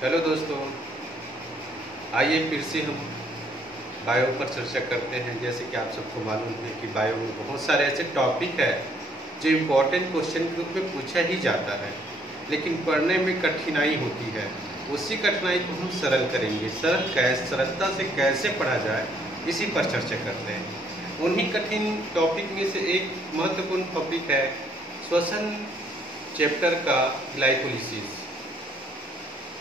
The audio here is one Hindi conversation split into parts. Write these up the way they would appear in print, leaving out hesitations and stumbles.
हेलो दोस्तों, आइए फिर से हम बायो पर चर्चा करते हैं। जैसे कि आप सबको मालूम है कि बायो में बहुत सारे ऐसे टॉपिक है जो इम्पोर्टेंट क्वेश्चन के रूप में पूछा ही जाता है, लेकिन पढ़ने में कठिनाई होती है। उसी कठिनाई को हम सरल करेंगे। सरलता से कैसे पढ़ा जाए, इसी पर चर्चा करते हैं। उन्हीं कठिन टॉपिक में से एक महत्वपूर्ण टॉपिक है श्वसन चैप्टर का ग्लाइकोलिसिस।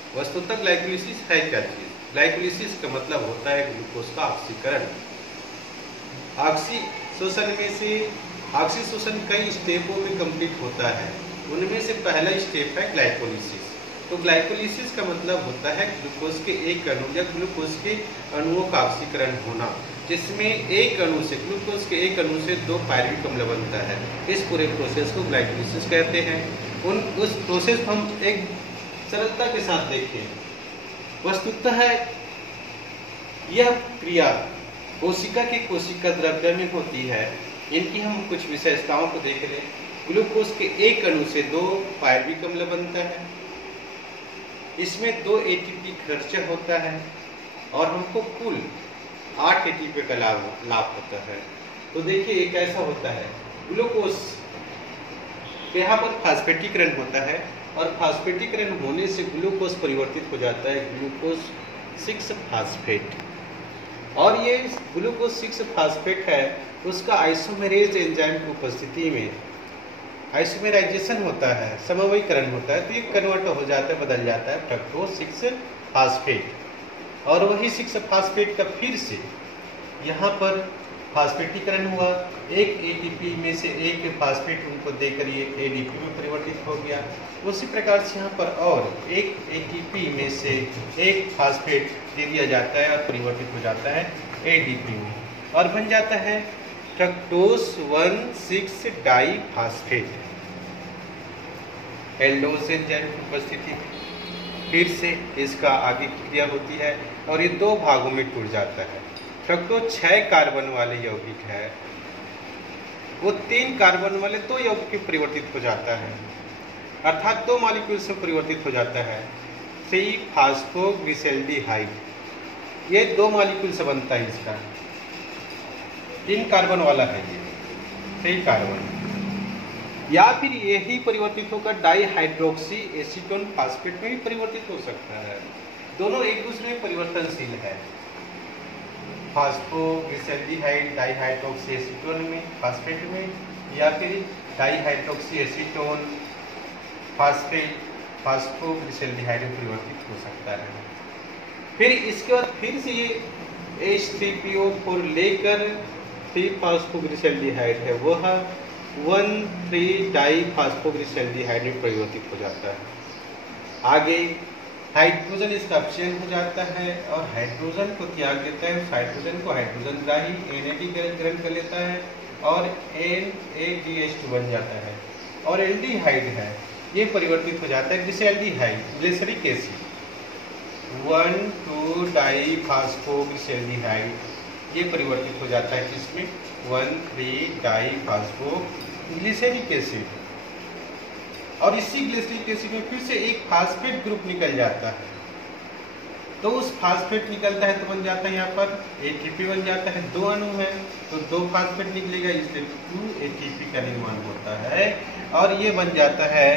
वस्तुतः ग्लाइकोलिसिस है क्या चीज? ग्लाइकोलिसिस का मतलब होता है ग्लूकोज का ऑक्सीकरण। ऑक्सीशोषण में से ऑक्सीशोषण कई स्टेपों में कंप्लीट होता है। उनमें से पहला स्टेप है ग्लाइकोलिसिस। तो ग्लाइकोलिसिस का मतलब होता है ग्लूकोज के एक अणु या ग्लूकोज के अणुओं का ऑक्सीकरण होना, जिसमें एक अणु से ग्लूकोज के एक अणु से 2 पायरुविक अम्ल बनता है। इस पूरे प्रोसेस को ग्लाइकोलिसिस कहते हैं। उस प्रोसेस को हम एक सरलता के साथ देखें। वस्तुतः यह क्रिया कोशिका के कोशिका द्रव्य में होती है। इनकी हम कुछ विशेषताओं को देख लें। ग्लूकोज के एक अणु से 2 पायरुविक अम्ल बनता है। इसमें 2 एटीपी खर्चा होता है और हमको कुल 8 एटीपी का लाभ होता है। तो देखिए ये कैसा होता है। ग्लूकोज यहाँ पर फास्फेटीकरण होता है और फास्फेटीकरण होने से ग्लूकोज परिवर्तित हो जाता है ग्लूकोज 6 फास्फेट। और ये ग्लूकोज 6 फास्फेट है, उसका आइसोमेरेज एंजाइम की उपस्थिति में आइसोमेराइजेशन होता है, समवायीकरण होता है। तो ये कन्वर्ट हो जाता है, बदल जाता है फ्रक्टोज 6 फास्फेट। और वही 6 फास्फेट का फिर से यहाँ पर फास्फेटीकरण हुआ। एक एटीपी में से एक फास्फेट उनको देकर ये एडीपी में परिवर्तित हो गया। उसी प्रकार से यहाँ पर और एक एटीपी में से एक फास्फेट दे दिया जाता है और परिवर्तित हो जाता है एडीपी में और बन जाता है फ्रक्टोज 1,6 डाइफास्फेट। एल्डोज एंजाइम की उपस्थिति में फिर से इसका आगे क्रिया होती है और ये 2 भागों में टूट जाता है। फ्रक्टोज 6 कार्बन वाले यौगिक है, वो 3 कार्बन वाले 2 यौगिक में परिवर्तित हो जाता है, अर्थात 2 मॉलिक्यूल्स में परिवर्तित हो जाता है। 3 फास्फोग्लिसैल्डिहाइड, ये 2 मॉलिक्यूल से बनता है। इसका 3 कार्बन वाला है, ये 3 कार्बन। या फिर यही परिवर्तित होकर डाईहाइड्रोक्सी एसीटोन फास्फेट में भी परिवर्तित हो सकता है। दोनों एक दूसरे में परिवर्तनशील है। फास्फोग्लिसैल्डिहाइड डाईहाइड्रोक्सी एसीटोन में फास्फेट में, या फिर डाईहाइड्रोक्सी एसीटोन फास्फेट फास्फोग्लिसैल्डिहाइड में परिवर्तित हो सकता है। फिर इसके बाद फिर से ये H3PO4 लेकर 3 फास्फोग्लिसैल्डिहाइड है, वह 1,3 डाईफास्फोग्लिसैल्डिहाइड में परिवर्तित हो जाता है। आगे हाइड्रोजन इसका अपचयन हो जाता है और हाइड्रोजन को त्याग देता है। हाइड्रोजन को हाइड्रोजन ग्राही NAD ग्रहण कर लेता है और NADH2 बन जाता है। और एल्डिहाइड है, ये परिवर्तित हो जाता है ग्लिसैल्डिहाइड ग्लिसरिक एसिड 1,2 डाईफास्फोग्लिसैल्डिहाइड, ये परिवर्तित हो जाता है जिसमें 1,3 डाईफास्फोग्लिसरिक एसिड। और इसी ग्लिसरिक एसिड में फिर से एक फास्फेट ग्रुप निकल जाता है। तो उस फास्फेट निकलता है तो बन जाता है यहाँ पर एटीपी बन जाता है। 2 अणु है तो 2 फास्फेट निकलेगा, इसलिए 2 एटीपी का निर्माण होता है और ये बन जाता है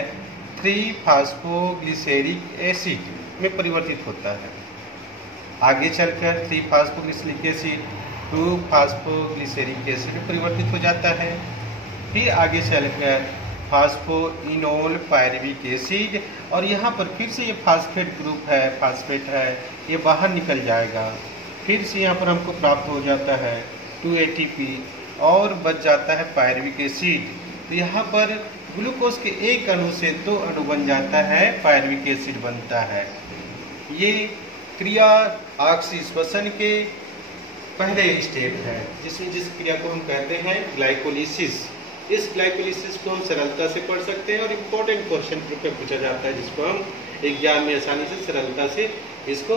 3 फास्फोग्लिसरिक एसिड में परिवर्तित होता है। आगे चलकर 3 फास्फोग्लिसरिक एसिड 2 फास्फोग्लिसरिक एसिड में परिवर्तित हो जाता है। फिर आगे चलकर फास्फोइनोल पायरुविक एसिड, और यहाँ पर फिर से ये फास्फेट ग्रुप है, फास्फेट है, ये बाहर निकल जाएगा। फिर से यहाँ पर हमको प्राप्त हो जाता है 2 एटीपी और बच जाता है पायरुविक एसिड। तो यहाँ पर ग्लूकोज के एक अणु से 2 अणु बन जाता है, पायरुविक एसिड बनता है। ये क्रिया ऑक्सीश्वसन के पहले स्टेप है, जिस क्रिया को हम कहते हैं ग्लाइकोलिसिस। इस ग्लाइकोलिसिस को हम सरलता से पढ़ सकते हैं और इम्पोर्टेंट क्वेश्चन पे पूछा जाता है, जिसको हम एग्जाम में आसानी से सरलता से इसको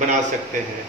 बना सकते हैं।